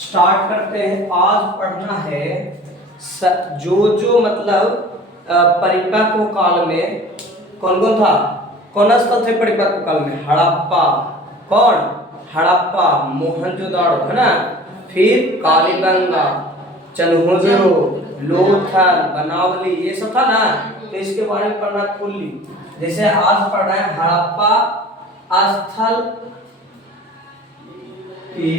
Start करते हैं। आज पढ़ना है जो मतलब परिपक्व काल में कौन कौन था, कौन स्थल थे परिपक्व काल में? हड़प्पा। कौन? हड़प्पा, मोहनजोदाड़ो, है ना। फिर कालीबंगा, चनहुजरो, लोथल, बनावली, ये सब था ना। तो इसके बारे में पढ़ना फुल्ली। जैसे आज पढ़ रहे हैं हड़प्पा स्थल की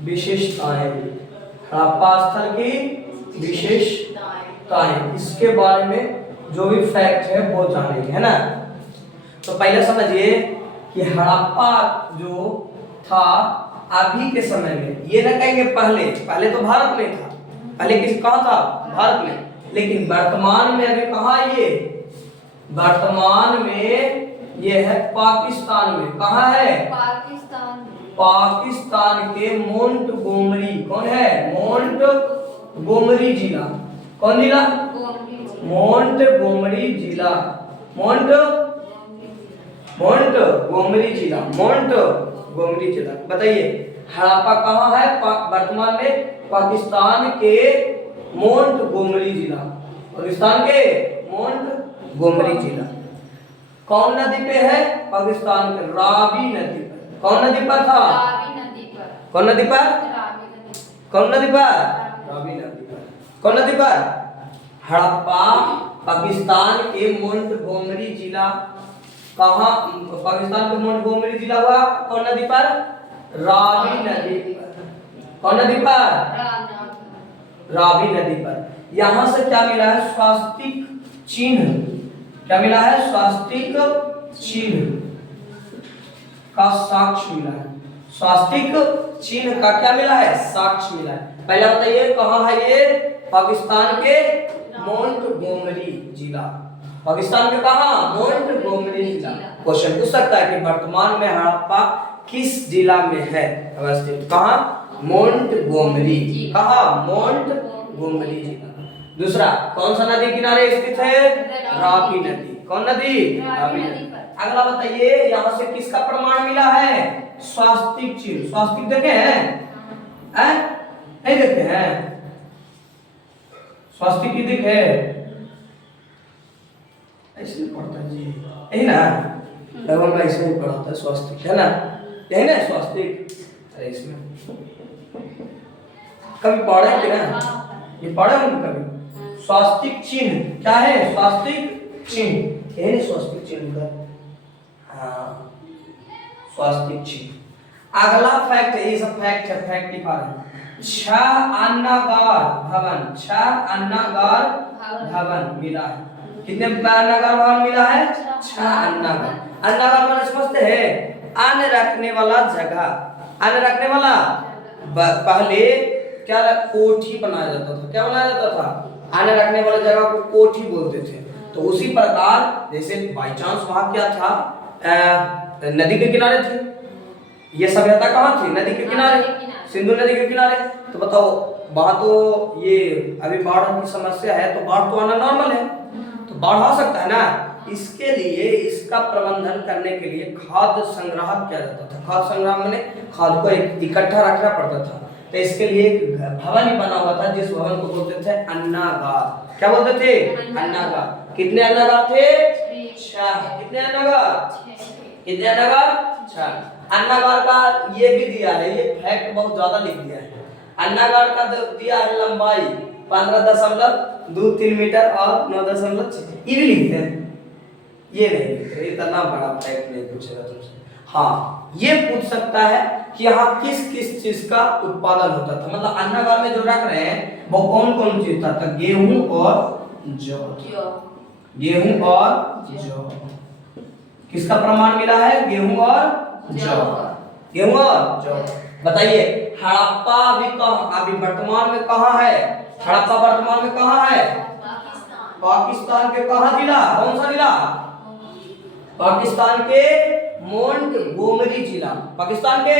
विशेषताएं। हड़प्पा स्थल की विशेषताएं, इसके बारे में जो भी फैक्ट है वो जानेंगे, है ना। तो पहले समझिए कि हड़प्पा जो था अभी के समय में, ये ना कहेंगे पहले तो भारत में था। पहले कहाँ था? भारत में। लेकिन वर्तमान में अभी कहाँ है ये? वर्तमान में ये है पाकिस्तान में। कहाँ है? पाकिस्तान के मोंटगोमरी। कौन है? मोंटगोमरी जिला। कौन जिला? मोंटगोमरी जिला। मोंटगोमरी जिला। बताइए हड़प्पा कहाँ है? वर्तमान में पाकिस्तान के मोंटगोमरी जिला। पाकिस्तान के मोंटगोमरी जिला। कौन नदी पे है? पाकिस्तान के रावी नदी पर। कौन नदी पर था? कौन नदी पर? कौन नदी पर? रावी नदी पर। कौन नदी पर? हड़प्पा पाकिस्तान के मोंटगोमरी जिला। कहाँ? पाकिस्तान के मोंटगोमरी जिला हुआ कौन नदी पर? रावी नदी पर। कौन नदी पर? रावी नदी पर। यहां से क्या मिला है? स्वास्तिक चिन्ह। क्या मिला है? स्वास्तिक चिन्ह का साक्ष्य मिला है। स्वास्तिक चिन्ह का क्या मिला है? साक्ष्य मिला है। पहले बताइए कहाँ है ये? पाकिस्तान के मोंटगोमरी जिला। पाकिस्तान के कहाँ? मोंटगोमरी जिला। क्वेश्चन पूछ सकता है कि वर्तमान में हड़प्पा किस जिला में है अवस्थित? कहाँ? मोंटगोमरी। कहाँ? मोंटगोमरी जिला। दूसरा, कौन सा नदी किनारे स्थित है? रावी नदी। कौन नदी? रावी नदी। अगला बताइए यहाँ से किसका प्रमाण मिला है? स्वास्तिक चिन्ह। स्वास्तिक देखे हैं? नहीं देखे हैं? स्वास्तिक की दिखे? ऐसे नहीं पढ़ता जी, यही ना। लगभग ऐसे ही पढ़ाता है स्वास्तिक, है ना। यही ना स्वास्तिक। अरे इसमें कभी पढ़े कि ना? ये पढ़े होंगे कभी? स्वास्तिक चिन्ह क्या है? स्वास्तिक चिन्ह, यही स्वास्तिक चिन्ह का। हाँ, स्वास्तिक चिन्ह। अगला फैक्ट है, ये सब फैक्ट है, फैक्ट दिखा रहे हैं। 6 अन्नागार भवन मिला है। कितने अन्नागार भवन मिला है? 6 अन्नागार। अन्नागार माने समझते हैं? अन्न रखने वाला जगह। अन्न रखने वाला, पहले क्या कोठी बनाया जाता था। क्या बनाया जाता था? अन्न रखने वाले जगह को कोठी बोलते थे। तो उसी प्रकार जैसे बाई चांस वहां क्या था, नदी के किनारे थी। ये सभ्यता कहाँ थी? नदी के किनारे, सिंधु नदी के किनारे। तो बताओ वहां तो ये अभी बाढ़ की समस्या है, तो बाढ़ तो आना नॉर्मल है, तो बाढ़ आ सकता है ना। इसके लिए इसका प्रबंधन करने के लिए खाद्य संग्रह किया जाता था। खाद्य संग्रह माने खाद को इकट्ठा रखना पड़ता था। तो इसके लिए एक भवन ही बना हुआ था, जिस भवन को बोलते थे अन्नागार। क्या बोलते थे? अन्नागार। कितने अन्नागार थे? 6। कितने अन्नागार? कितने अन्नागार? 6। अन्नागार का ये भी दिया है, ये फैक्ट बहुत ज्यादा लिख दिया है। अन्नागार का दिया है लंबाई 15.23 मीटर और 9.6। ये भी लिखते हैं, ये नहीं लिखते। इतना बड़ा फैक्ट नहीं पूछेगा तुमसे। हाँ, ये पूछ सकता है कि यहाँ किस किस चीज का उत्पादन होता था। मतलब अन्नागार में जो रख रहे हैं वो कौन कौन चीज था? गेहूं और जौ। गेहूं और जौ। किसका प्रमाण मिला है? गेहूं और जौ। गेहूं और जौ। बताइए हड़प्पा अभी वर्तमान में कहाँ है? हड़प्पा वर्तमान में कहाँ है? पाकिस्तान के कहाँ जिला? कौन सा जिला? पाकिस्तान के मोंटगोमरी जिला। पाकिस्तान के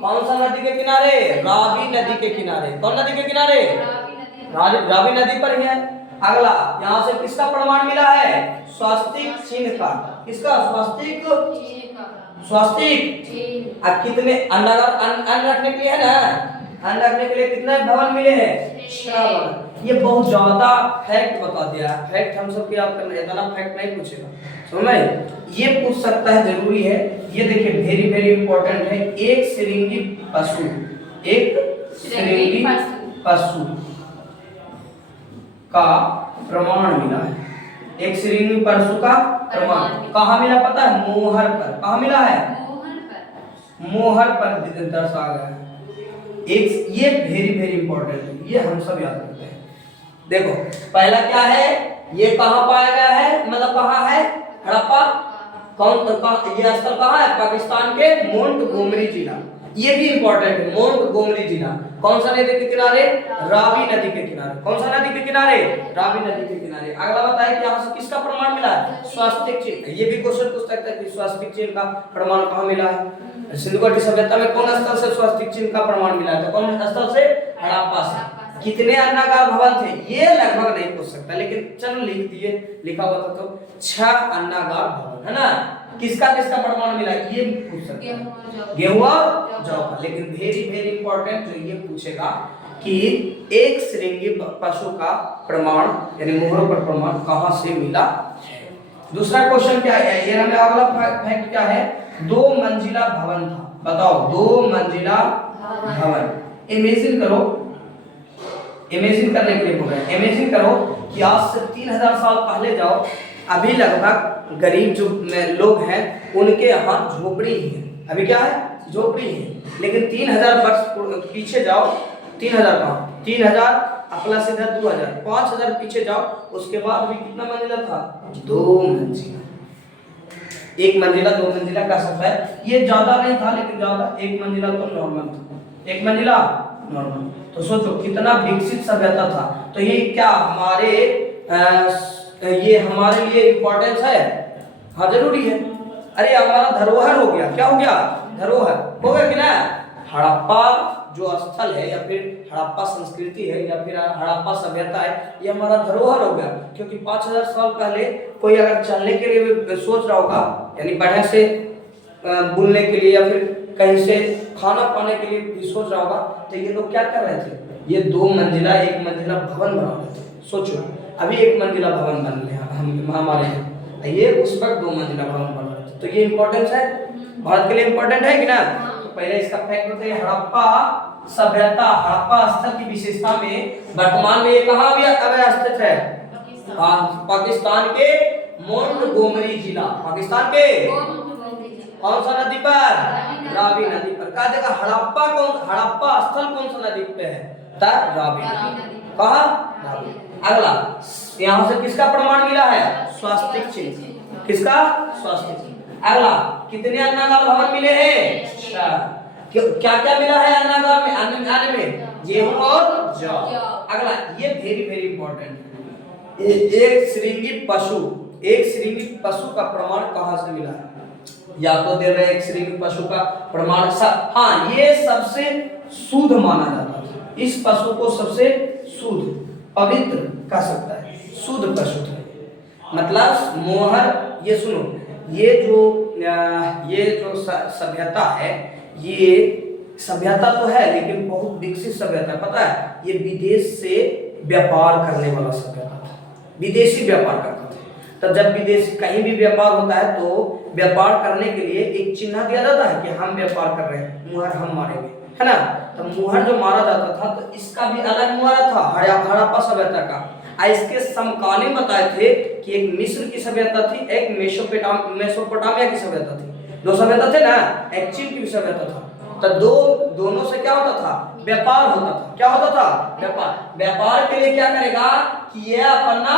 कौन सा नदी के किनारे? रावी नदी के किनारे। कौन नदी के किनारे? रावी नदी पर है। अगला, यहाँ से किसका प्रमाण मिला है? स्वास्तिक चिन्ह का। किसका? स्वास्तिक स्वास्तिक। अब कितने अन्नागार अन्न रखने के लिए है ना, अन्न रखने के लिए कितने भवन मिले हैं? 6 भवन। ये बहुत ज्यादा फैक्ट बता दिया, फैक्ट हम सब याद करना है, इतना फैक्ट नहीं पूछेगा, समझ में? ये पूछ सकता है, जरूरी है। ये देखिए वेरी वेरी इंपॉर्टेंट है। एक श्रृंगी पशु, एक श्रृंगी पशु का प्रमाण मिला है। एक श्रृंगी पशु का प्रमाण कहाँ मिला पता है? मोहर पर। कहाँ मिला है? मोहर पर दर्शा गया है। एक ये वेरी वेरी इंपॉर्टेंट है, ये हम सब याद करते हैं। देखो पहला क्या है, ये कहाँ पाया गया है, मतलब कहाँ है? हड़प्पा। ये स्थल कहाँ है? पाकिस्तान के मोंटगोमरी जिला। ये भी इंपॉर्टेंट है, मोंटगोमरी जिला। कौन सा नदी के किनारे? रावी नदी के किनारे। कौन सा नदी के किनारे? रावी नदी के किनारे। अगला बताए कि यहाँ से किसका प्रमाण मिला है? स्वास्तिक चिन्ह। ये भी क्वेश्चन पूछ सकता है कि स्वास्तिक चिन्ह का प्रमाण कहाँ मिला है? सिंधु घाटी सभ्यता में कौन स्थल से स्वास्तिक चिन्ह का प्रमाण मिला है? तो कौन स्थल से? हड़प्पा से। कितने अन्नागार भवन थे? ये लगभग नहीं पूछ सकता, लेकिन चलो लिख दिए, लिखा हुआ था तो 6 अन्नागार भवन है ना। किसका किसका प्रमाण मिला ये भी पूछ सकते हैं, गेहूं और जौ का। लेकिन वेरी वेरी इंपॉर्टेंट जो ये पूछेगा कि एक श्रृंगी पशु का प्रमाण यानी मोहरों पर प्रमाण कहां से मिला है। दूसरा क्वेश्चन क्या है, ये हमें अगला फैक्ट क्या है? 2 मंजिला भवन था। बताओ 2 मंजिला भवन। इमेजिन करो, इमेजिन करने के लिए बोल रहे हैं। इमेजिन करो कि आज से 3000 साल पहले जाओ, अभी लगभग गरीब जो लोग हैं उनके यहाँ झोपड़ी ही है। अभी क्या है? झोपड़ी है। लेकिन 3000 वर्ष पीछे जाओ, 3000 कहाँ, 3000 अपना सीधा 2000, 5000 पीछे जाओ, उसके बाद भी कितना मंजिला था? 2 मंजिला। 1 मंजिला 2 मंजिला कह सकता है, ये ज्यादा नहीं था लेकिन ज्यादा 1 मंजिला तो नॉर्मल था, 1 मंजिला नॉर्मल। तो सोचो कितना विकसित सभ्यता था। तो ये क्या हमारे ये हमारे लिए इम्पोर्टेंस है? हाँ जरूरी है। अरे हमारा धरोहर हो गया। क्या हो गया? धरोहर हो गया कि ना। हड़प्पा जो स्थल है या फिर हड़प्पा संस्कृति है या फिर हड़प्पा सभ्यता है, ये हमारा धरोहर हो गया। क्योंकि 5000 साल पहले कोई अगर चलने के लिए सोच रहा होगा, यानी बढ़िया से बुलने के लिए या फिर कहीं से खाना पाने के लिए भी सोच रहा होगा, तो ये लोग क्या कर रहे थे? ये 2 मंजिला 1 मंजिला भवन बना रहे थे। सोचो अभी 1 मंजिला भवन बन रहे हैं हमारे यहाँ, ये उस वक्त 2 मंजिला भवन बन रहे थे। तो ये इंपॉर्टेंस है, भारत के लिए इंपॉर्टेंट है कि ना। तो पहले इसका फैक्ट बताइए, हड़प्पा सभ्यता, हड़प्पा स्थल की विशेषता में वर्तमान में ये कहाँ भी अवस्थित है? पाकिस्तान के मोंटगोमरी जिला। पाकिस्तान के कौन सा नदी पर? रावी नदी पर। कहा देखा हड़प्पा हड़प्पा स्थल कौन सा नदी पे है? रावी नदी। कहा? रावी। अगला यहाँ से किसका प्रमाण मिला है? स्वास्तिक चिन्ह। किसका? स्वास्तिक चिन्ह। अगला कितने अन्नागार भवन मिले हैं? 6। क्या क्या मिला है अन्नागार में? अन्न में गेहूं और जौ। अगला ये वेरी वेरी इंपॉर्टेंट, एक श्रृंगी पशु का प्रमाण कहां से मिला है? या तो दे रहे एक श्रृंगी पशु का प्रमाण हाँ ये सबसे शुद्ध माना जाता है। इस पशु को सबसे शुद्ध पवित्र कह सकता है, शुद्ध पशु था। मतलब मोहर, ये सुनो, ये जो सभ्यता है, ये सभ्यता तो है लेकिन बहुत विकसित सभ्यता है। पता है ये विदेश से व्यापार करने वाला सभ्यता था, विदेशी व्यापार करता था। तब जब विदेश कहीं भी व्यापार होता है तो व्यापार करने के लिए एक चिन्ह दिया जाता है कि हम व्यापार कर रहे हैं, मुहर हम मारेंगे, है ना। तो मुहर जो मारा जाता था तो इसका भी अलग मुहर था हड़प्पा सभ्यता का। इसके समकालीन बताए थे कि एक मिस्र की सभ्यता थी, एक मेसोपोटामिया की सभ्यता थी। 2 सभ्यता थे ना, एक चीन की सभ्यता था। तो दोनों से क्या होता था? व्यापार होता था। क्या होता था? व्यापार। व्यापार के लिए क्या करेगा कि ये अपना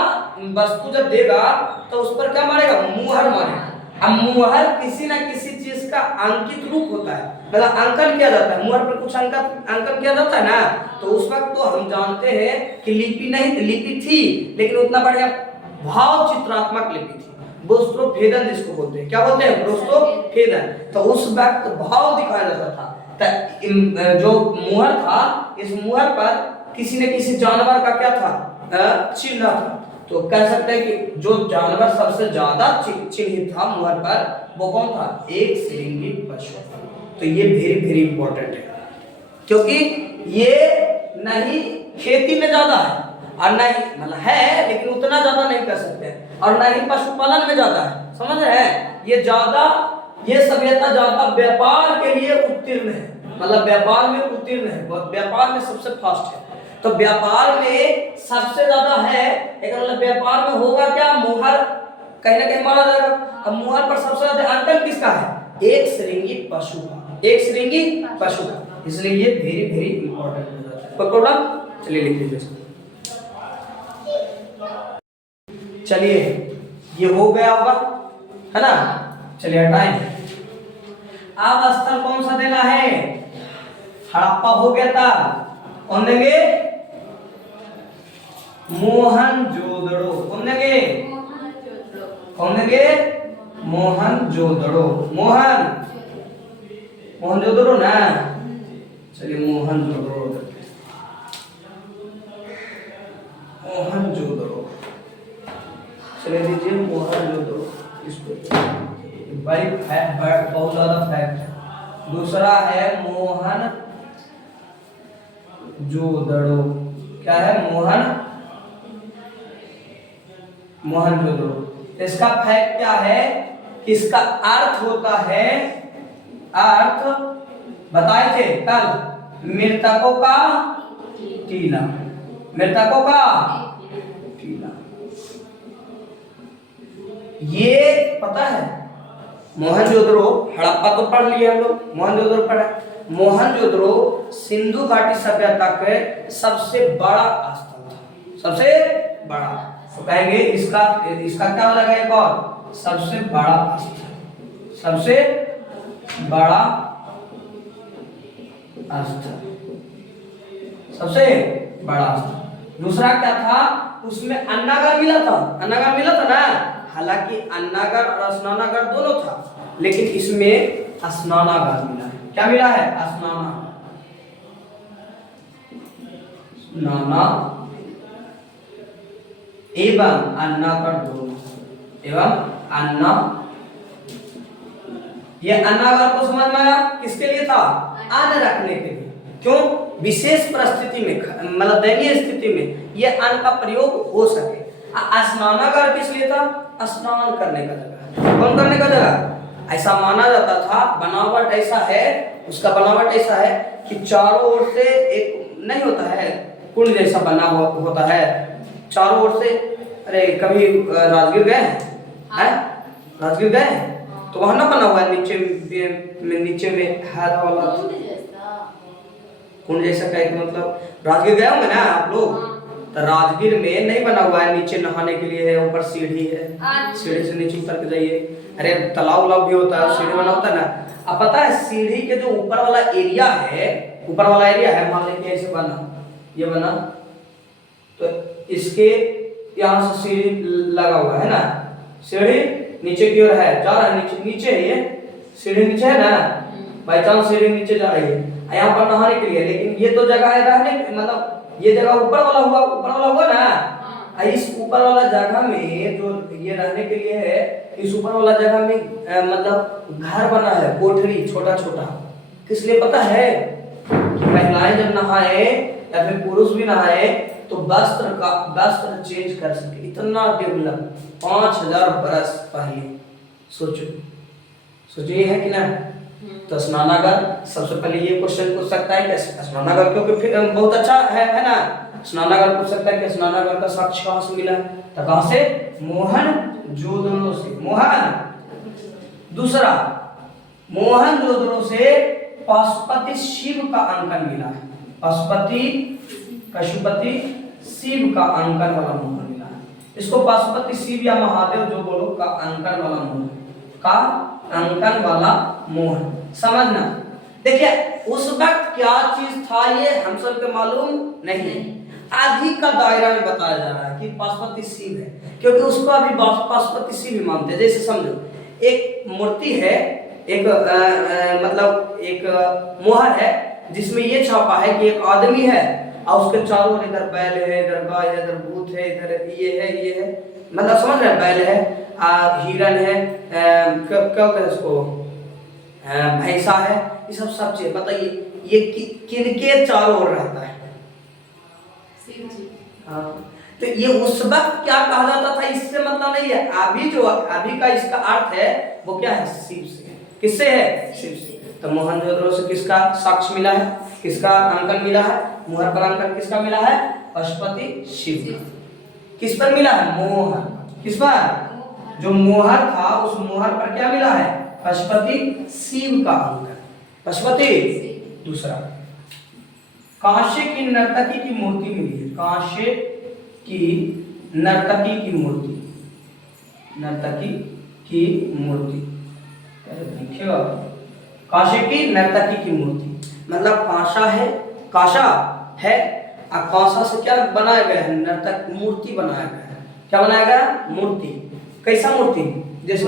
वस्तु जब देगा तो उस पर क्या मारेगा? मुहर मारेगा। अब मुहर किसी ना किसी चीज का अंकित रूप होता है, मतलब अंकन किया जाता है। मुहर पर कुछ अंकन किया जाता है ना। तो उस वक्त तो हम जानते हैं कि लिपि थी लेकिन उतना बढ़िया भाव चित्रात्मक लिपि थी, प्रोस्तोभेदन जिसको बोलते हैं। क्या बोलते हैं? प्रोस्तोभेदन। तो उस वक्त भाव दिखाया जाता था। जो मुहर था, इस मुहर पर किसी न किसी जानवर का क्या था? चिन्ह था। तो कह सकते हैं कि जो जानवर सबसे ज्यादा चिन्हित था मुहर पर वो कौन था? एक श्रृंगी पशु। तो ये वेरी वेरी इंपॉर्टेंट है, क्योंकि ये नहीं खेती में ज्यादा है और नहीं मतलब है लेकिन उतना ज्यादा नहीं कर सकते, और न ही पशुपालन में ज्यादा है, समझ रहे हैं? ये ज्यादा, ये सभ्यता ज्यादा व्यापार के लिए उत्तीर्ण है, मतलब व्यापार में उत्तीर्ण है, व्यापार में सबसे फास्ट है। तो व्यापार में सबसे ज्यादा है, एक मतलब व्यापार में होगा क्या? मुहर कहीं ना कहीं मारा जाएगा। अब मुहर पर सबसे ज्यादा अंकन किसका है? एक श्रृंगी पशु का, एक श्रृंगी पशु का, इसलिए ये वेरी वेरी इंपॉर्टेंट हो जाता है। कोई प्रॉब्लम? चलिए लिख लीजिए। चलिए ये हो गया होगा, है ना? चलिए हटाएं। अब स्थल कौन सा देना है? हड़प्पा हो गया था, कौन देंगे? मोहनजोदड़ो। कौन देंगे? कौन देंगे? मोहनजोदड़ो। मोहनजोदड़ो ना, चलिए मोहनजोदड़ो, मोहनजोदड़ो चलिए दीजिए मोहनजोदड़ो। इसको भाई फैक्ट बहुत ज्यादा फैक्ट है। दूसरा है मोहनजोदड़ो, क्या है? मोहनजोदड़ो। इसका फैक्ट क्या है कि इसका अर्थ होता है, अर्थ बताए थे कल, मृतकों का टीला, मृतकों का टीला। ये पता है मोहनजोदड़ो, हड़प्पा तो पढ़ लिए हम लोग, मोहनजोदड़ो पढ़ा। मोहनजोदड़ो सिंधु घाटी सभ्यता के सबसे बड़ा स्थल था, सबसे बड़ा। तो कहेंगे इसका क्या हो जाएगा? एक और, सबसे बड़ा स्थल, सबसे बड़ा स्थल, सबसे बड़ा स्थल। दूसरा क्या था? उसमें अन्नागार मिला था, अन्नागार मिला था ना। हालांकि अन्नागार और स्नानागार दोनों था, लेकिन इसमें स्नानागार मिला है। क्या मिला है? स्नाना एवं अन्नागार दोनों, एवं अन्ना। ये अन्नागार को समझ में आया? किसके लिए था? अन्न रखने के लिए। क्यों? विशेष परिस्थिति में, मतलब दयनीय स्थिति में ये अन्न का प्रयोग हो सके। स्नानागार किस लिए था? स्नान करने का जगह। कौन करने का जगह? ऐसा माना जाता था, बनावट ऐसा है, उसका बनावट ऐसा है कि चारों ओर से एक नहीं होता है, कुंड जैसा बना हुआ होता है चारों ओर से। अरे कभी राजगीर गए हैं? राजगीर गए हैं? तो वहां ना बना हुआ है नीचे में हरा वाला कुंड जैसा टाइप, मतलब राजगीर गए होंगे ना आप लोग। तो राजगीर में नहीं बना हुआ है, नीचे नहाने के लिए है, ऊपर सीढ़ी है, सीढ़ी से नीचे उतर के जाइए। अरे तालाब उलाब भी होता है, सीढ़ी बना होता है ना। अब पता है सीढ़ी के जो ऊपर वाला एरिया है, ऊपर वाला एरिया है, मान लीजिए ऐसे बना, ये बना, तो इसके यहाँ से सीढ़ी लगा हुआ है ना, सीढ़ी नीचे की ओर है, जा रहा है नीचे, नीचे है ये सीढ़ी, नीचे है ना, बाई चांस सीढ़ी नीचे जा रही है यहाँ पर नहाने के लिए। लेकिन ये तो जगह है रहने, मतलब ये जगह ऊपर वाला हुआ, ऊपर वाला हुआ ना। इस ऊपर वाला जगह में जो ये रहने के लिए है, इस ऊपर वाला जगह में मतलब घर बना है, कोठरी छोटा छोटा। किस लिए पता है? महिलाएं जब नहाए या फिर पुरुष भी नहाए तो वस्त्र चेंज कर सके, इतना डेवलप 5000 बरस पहले। सोचिए है कि ना। तो स्नानागार, सबसे पहले ये क्वेश्चन पूछ सकता है कि स्नानागार, क्योंकि बहुत अच्छा है ना। स्नानागार पूछ सकता है कि स्नानागार का साक्ष्य कहाँ से मिला है? तो कहाँ से? मोहनजोदड़ो से। दूसरा, मोहनजोदड़ो से पशुपति शिव का अंकन मिला है। पशुपति शिव का अंकन वाला मोहर मिला है। इसको पशुपति शिव या महादेव जो बोलो का अंकन वाला मोहर, का अंकन वाला मोहर, समझना। देखिए उस वक्त क्या चीज था ये हम सबको मालूम नहीं, अभी का दायरा में बताया जा रहा है कि पशुपति शिव है, क्योंकि उसको अभी पशुपति शिव ही मानते हैं। जैसे समझो एक मूर्ति है, एक मतलब एक मोहर है जिसमें ये छापा है कि एक आदमी है और उसके चारों ओर इधर बैल है, इधर गाय है, इधर भूत है, इधर ये है, मतलब समझ रहे हैं? बैल है, हिरन है, क्या कहते हैं इसको, भैंसा है, ये सब चीज। बताइए ये किनके चारों ओर रहता है? हाँ, तो ये उस वक्त क्या कहा जाता था इससे मतलब नहीं है। अभी का इसका अर्थ है वो क्या है? शिव से। किससे है? शिव से। तो मोहनजोदड़ो से किसका साक्ष्य मिला है? किसका अंकन मिला है? मोहर पर अंकन किसका मिला है? पशुपति शिव का। किस पर मिला है? मोहर। किस पर? जो मोहर था उस मोहर पर क्या मिला है? पशुपति शिव का अंकन। पशुपति। दूसरा, कांसे की नर्तकी की मूर्ति मिली है। कांसे की नर्तकी की मूर्ति, नर्तकी की मूर्ति देखिएगा, कांसे की नर्तकी की मूर्ति मतलब कांसा है, कांसा है और कांसा से क्या बनाया गया है? नर्तक मूर्ति बनाया गया है। क्या बनाया गया? मूर्ति। कैसा मूर्ति? जैसे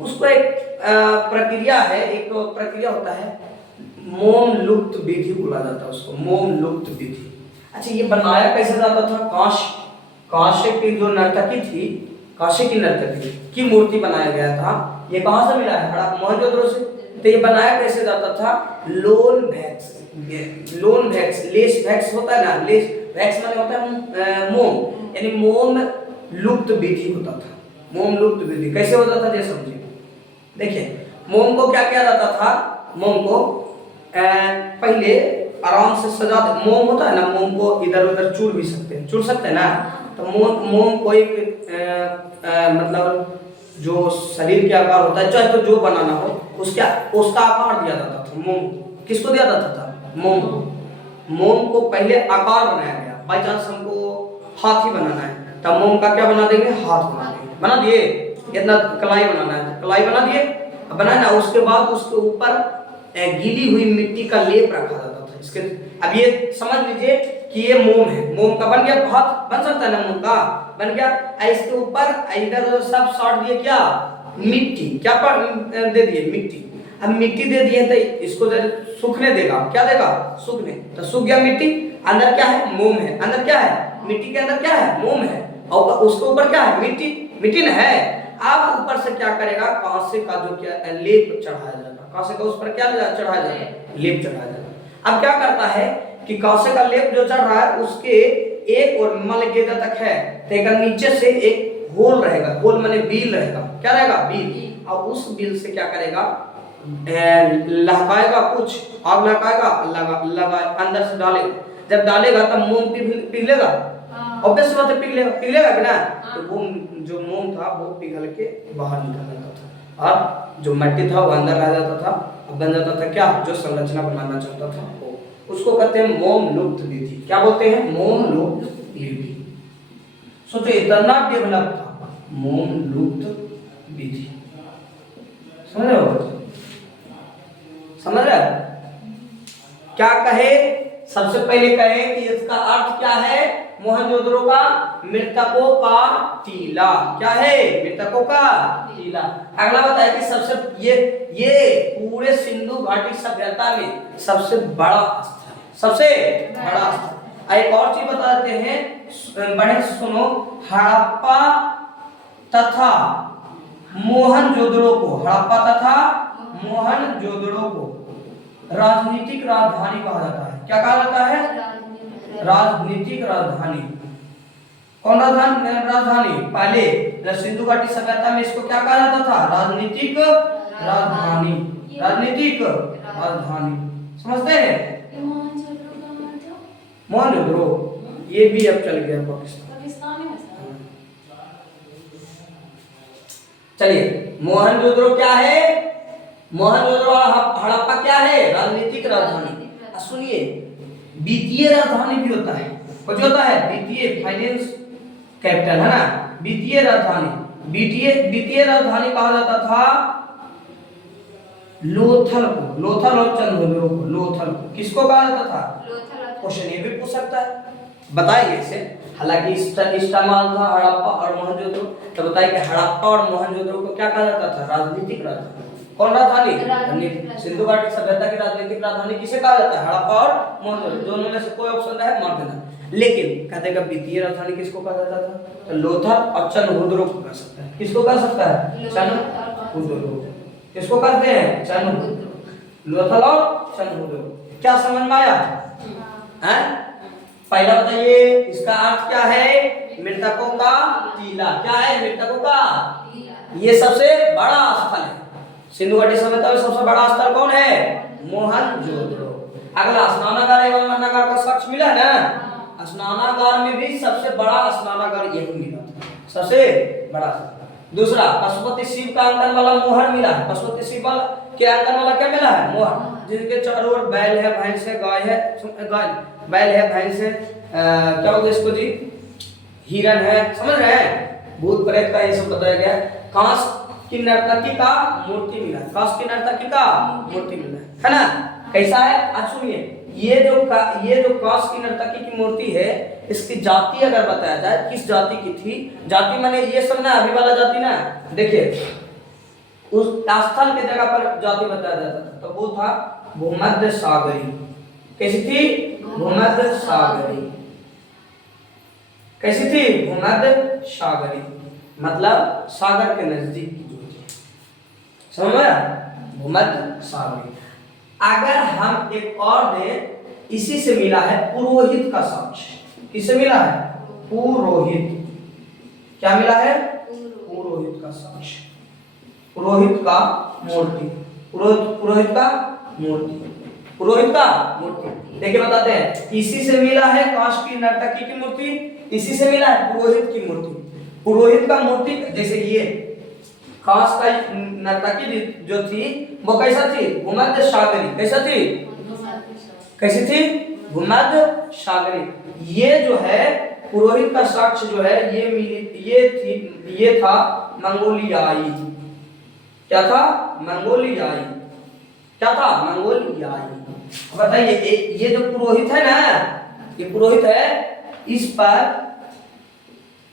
उसको एक प्रक्रिया है, एक प्रक्रिया होता है, मोम लुप्त विधि बोला जाता है उसको, मोम लुप्त विधि। अच्छा, ये बनाया कैसे जाता था? कांसे की जो नर्तकी थी, कांसे की नर्तकी की मूर्ति बनाया गया था। ये कहां से मिला है? हड़प्पा मोहनजोदड़ो से। तो ये बनाया कैसे जाता था? लोन वैक्स, लेस वैक्स होता है ना, लेस वैक्स माने होता है मोम, यानी मोम लुप्त विधि होता था। मोम लुप्त विधि कैसे होता था? ये समझिए। देखिए, मोम को क्या किया जाता था? मोम को पहले आराम से सजा, मोम होता है ना, मोम को इधर उधर चूर भी सकते हैं, चूर सकते हैं ना। तो मोम को एक मतलब जो शरीर के आकार होता है, चाहे तो जो बनाना हो उसका आकार दिया जाता था। मोम किसको दिया जाता था? मोम को पहले आकार बनाया गया। बाई चांस हमको हाथी बनाना है तो मोम का क्या बना देंगे? हाथ बना देंगे। बना दिए। इतना कलाई बनाना है तो कलाई बना दिए, बनाया ना। उसके बाद उसके ऊपर गीली हुई मिट्टी का लेप रखा जाता था। इसके अब ये समझ लीजिए कि ये मोम है। मोम का बन गया, हाथ बन सकता है ना, मोम का बन गया। इसके ऊपर इधर सब साट दिए क्या? मिट्टी। क्या दे दिए? मिट्टी। अब मिट्टी दे दिए तो इसको सूखने देगा। क्या देगा? सूखने। तो सूख गया मिट्टी। अंदर क्या है? मोम है। अंदर क्या है? मिट्टी के अंदर क्या है? मोम है। और उसके ऊपर क्या है? मिट्टी न है। अब ऊपर से क्या करेगा? कांसे का जो क्या लेप चढ़ाया जाएगा। कांसे का उस पर क्या चढ़ाया जाएगा? लेप चढ़ाया जाएगा। अब क्या करता है कि कांसे का लेप जो चढ़ रहा है उसके एक और मलगेदा तक है, तो नीचे से एक होल रहेगा। होल माने बील रहेगा। क्या रहेगा? बील। और उस बील से क्या करेगा? लहकाएगा, कुछ आग लहकाएगा, लगा अंदर से डालेगा। जब डालेगा तब मोम पिघलेगा। ऑब्वियस बात है, पिघलेगा कि ना। तो वो जो मोम था वो पिघल के बाहर निकल जाता था और जो मिट्टी था वो अंदर रह जाता था। अब बन जाता था क्या? जो संरचना बनाना चाहता था वो। उसको कहते हैं मोम लुप्त विधि। क्या बोलते हैं? मोम लुप्त विधि। सोचो इतना डेवलप था मोम लुप्त विधि। समझ रहे हो? समझ रहे? क्या कहे? सबसे पहले कहे कि इसका अर्थ क्या है? मोहनजोदड़ो का मृतकों का टीला। क्या है? मृतकों का टीला। अगला बताया कि सबसे ये पूरे सिंधु घाटी सभ्यता में सबसे बड़ा स्थल है। सबसे बड़ा स्थल। एक और चीज बताते हैं, बड़े सुनो। हड़प्पा तथा मोहनजोदड़ो को, हड़प्पा तथा मोहनजोदड़ो को राजनीतिक राजधानी कहा जाता है। क्या कहा जाता है? राजनीतिक राजधानी। कौन राजधानी? पहले सिंधु घाटी सभ्यता में इसको क्या कहा जाता था? राजनीतिक राजधानी। राजनीतिक राजधानी। समझते हैं? मोहनजोदड़ो ये भी अब चल गया पाकिस्तान। चलिए, मोहनजोदड़ो क्या है? मोहनजोदड़ो हड़प्पा क्या है? राजनीतिक राजधानी। सुनिए, वित्तीय राजधानी भी होता है। कुछ होता है वित्तीय, फाइनेंस कैपिटल है ना। वित्तीय राजधानी, वित्तीय राजधानी कहा जाता था लोथल को। लोथल और चंद्रजोदड़ो को। लोथल को किसको कहा जाता था? क्वेश्चन ये भी पूछ सकता है, बताइए इसे। हालांकि इस्तेमाल था हड़प्पा और मोहनजोदड़ो। तो बताइए कि हड़प्पा और मोहनजोदड़ो को क्या कहा जाता था? राजनीतिक राजधानी। कौन राजधानी? सिंधु घाटी सभ्यता की राजनीतिक राजधानी किसे कहा जाता है? हड़प्पा और मोहनजोदड़ो, दोनों में से कोई ऑप्शन रहे मार देना। लेकिन कहते हैं वित्तीय राजधानी किसको कहा जाता था? तो लोथल और चनहुदरो को कह सकता है। किसको कह सकता है? चनहुदरो। किसको कहते हैं? चनहुदरो। लोथल और चनहुदरो। क्या समझ में आया? हैं? पहला बताइए इसका अर्थ क्या है? मृतकों का टीला। क्या है? मृतकों का ये सबसे बड़ा स्थल है। सिंधु घाटी सभ्यता में सबसे बड़ा स्थल कौन है? मोहनजोदड़ो। अगला स्नानागार एवं मरणागार का साक्ष्य मिला है ना? स्नानागार में भी सबसे बड़ा स्नानागार यही मिला था, सबसे बड़ा। दूसरा पशुपति शिव का अंकन वाला मोहर मिला है। पशुपति शिव वाला के अंकन वाला क्या मिला है? मोहर, जिनके चारों ओर बैल है, भैंस है, गाय है, बैल है, भैंस है, क्या बोलते इसको जी, हिरन है, समझ रहे हैं? भूत प्रेत का ये सब बताया गया। कांस की नर्तकी का मूर्ति मिला है। कांस की नर्तकी का मूर्ति मिला है ना? कैसा है? आज सुनिए, ये जो कांस की नर्तकी की मूर्ति है, इसकी जाति अगर बताया जाए किस जाति की थी, जाति माने ये सब ना, अभी वाला जाति ना, देखिए उस स्थल के जगह पर जाति बताया जाता था, तो वो था भूमध्य सागरी। कैसी थी? भूमध्य सागरी। कैसी थी? भूमध्य सागरी, मतलब सागर के नजदीक की जो थी, समझ आया? भूमध्य सागरी। अगर हम एक और दें, इसी से मिला है पुरोहित का साक्ष्य। किससे मिला है? पुरोहित। क्या मिला है? पुरोहित का साक्ष्य, पुरोहित का मूर्ति, पुरोहित का मूर्ति, पुरोहित का मूर्ति। देखिए बताते हैं, इसी से मिला है कांस की नर्तकी की मूर्ति, इसी से मिला है पुरोहित की मूर्ति। पुरोहित का मूर्ति जैसे ये कांस का नर्तकी जो थी वो कैसा थी? भूमध्य सागरी। कैसा थी? कैसी थी? भूमध्य सागरी। ये जो है पुरोहित का साक्ष्य जो है ये था मंगोलियाई। क्या था? मंगोलियाई। क्या था? मंगोलियाई। बताइए ये जो पुरोहित है ना, ये पुरोहित है, इस पर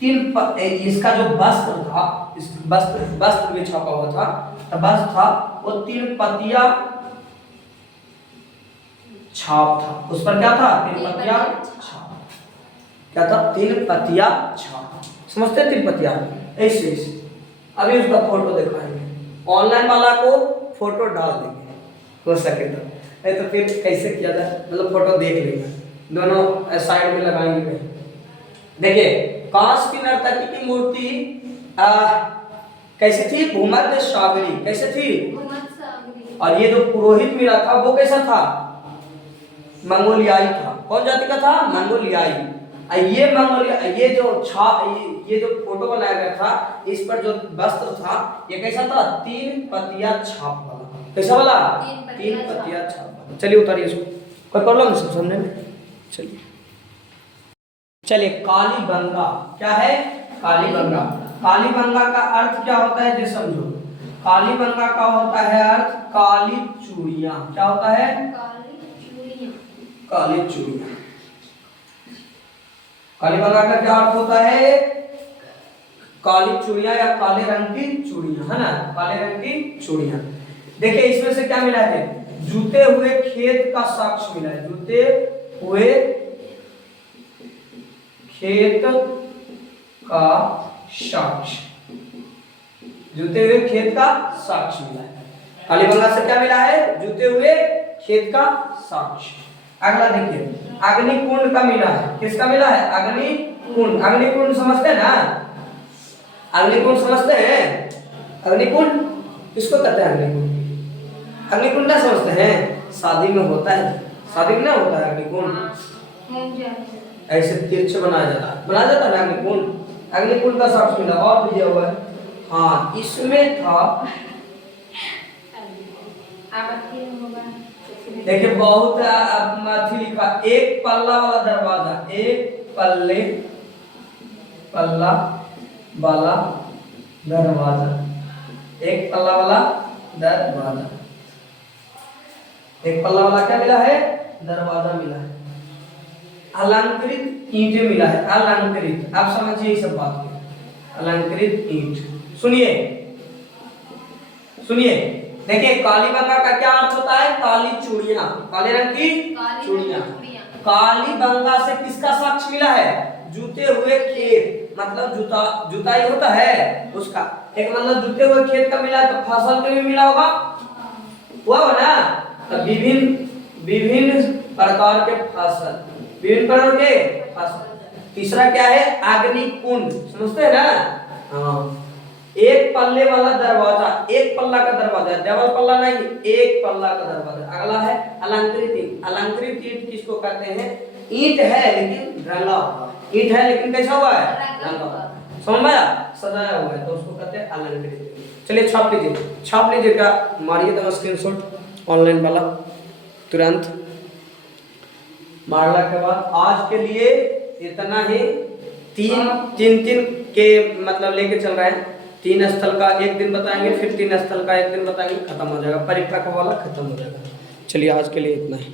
इसका जो वस्त्र था, इस वस्त्र में छपा हुआ था, वस्त्र था वो 3 पतिया छाप था। उस पर क्या था? 3 पतिया छाप। क्या था? 3 पतिया छाप। समझते? 3 पतिया ऐसे। अभी उसका फोटो दिखाएंगे, ऑनलाइन वाला को फोटो डाल देंगे हो सके तो, नहीं तो फिर कैसे किया जाए, मतलब फोटो देख लेंगे, दोनों साइड में लगाएंगे। देखिए कांस की नर्तकी की मूर्ति कैसी थी? भूमध्य सागरी। कैसे थी? और ये जो पुरोहित मिला था वो कैसा था? मंगोलियाई था। कौन जाति का था? मंगोलियाई। ये जो फोटो बनाया गया था, इस पर जो वस्त्र था ये कैसा था? 3 पतिया छाप वाला। कैसा वाला? 3 पतिया छाप वाला। चलिए उतारिए इसको, कोई प्रॉब्लम इसको समझने में? चलिए कालीबंगा। क्या है? कालीबंगा। कालीबंगा का अर्थ क्या होता है? जी समझो, कालीबंगा का होता है अर्थ काली चूड़ियां। क्या होता है? काली चूड़ियां। कालीबंगा का क्या अर्थ होता है? काली चूड़ियां या काले रंग की चूड़ियां, है ना? काले रंग की चूड़ियां। देखिए इसमें से क्या मिला है? जूते हुए खेत का साक्ष्य मिला है। जूते हुए खेत का साक्ष्य, जूते हुए खेत का साक्ष्य मिला है। कालीबंगा से क्या मिला है? जूते हुए खेत का साक्ष्य। अगला देखिए अग्निकुंड का मिला है। किसका मिला है? अग्निकुंड। अग्निकुंड समझते हैं ना? अग्निकुंड समझते हैं? अग्निकुंड किसको कहते हैं? अग्निकुंड, अग्निकुंड ना समझते हैं? शादी में होता है, शादी में ना होता है अग्निकुंड, ऐसे तिरछ बनाया जाता है अग्निकुंड। अग्निकुंड का साक्ष्य मिला। और दिया हुआ है, हाँ इसमें था, देखिए बहुत अथी लिखा, एक पल्ला वाला दरवाजा, एक पल्ला वाला दरवाजा, एक पल्ला वाला दरवाजा, एक पल्ला वाला क्या मिला है? दरवाजा मिला है। अलंकृत ईंटें मिला है। अलंकृत, आप समझिए सब बात को। अलंकृत ईंट, सुनिए देखिए कालीबंगा का क्या अर्थ होता है? काली चूड़ियां, काले रंग की चूड़ियां। कालीबंगा से किसका साक्ष्य मिला है? जूते हुए खेत, मतलब जूता, जुताई होता है उसका। एक मतलब जूते हुए खेत का मिला तो फसल के भी मिला होगा, हुआ हो ना। तो विभिन्न विभिन्न प्रकार के फसल, विभिन्न प्रकार के फसल। तीसरा क्या है? अग्निकुंड, समझते हैं ना? हाँ। एक पल्ले वाला दरवाजा, एक पल्ला का दरवाजा, डबल पल्ला नहीं, एक पल्ला का दरवाजा। अगला है अलंकृत ईंट। अलंकृत ईंट किसको कहते हैं? ईंट है लेकिन रंगा हुआ, ईंट है लेकिन कैसा हुआ है? रंगा हुआ, समझ में आया? सजाया हुआ है तो उसको कहते हैं अलंकृत ईंट। चलिए छाप लीजिए, छाप लीजिए, क्या मारिए तो स्क्रीनशॉट ऑनलाइन वाला तुरंत मारने के बाद। आज के लिए इतना ही। तीन के मतलब लेके चल रहे हैं। 3 स्थल का एक दिन बताएंगे, फिर 3 स्थल का एक दिन बताएंगे, खत्म हो जाएगा, परिपक्व वाला खत्म हो जाएगा। चलिए आज के लिए इतना ही।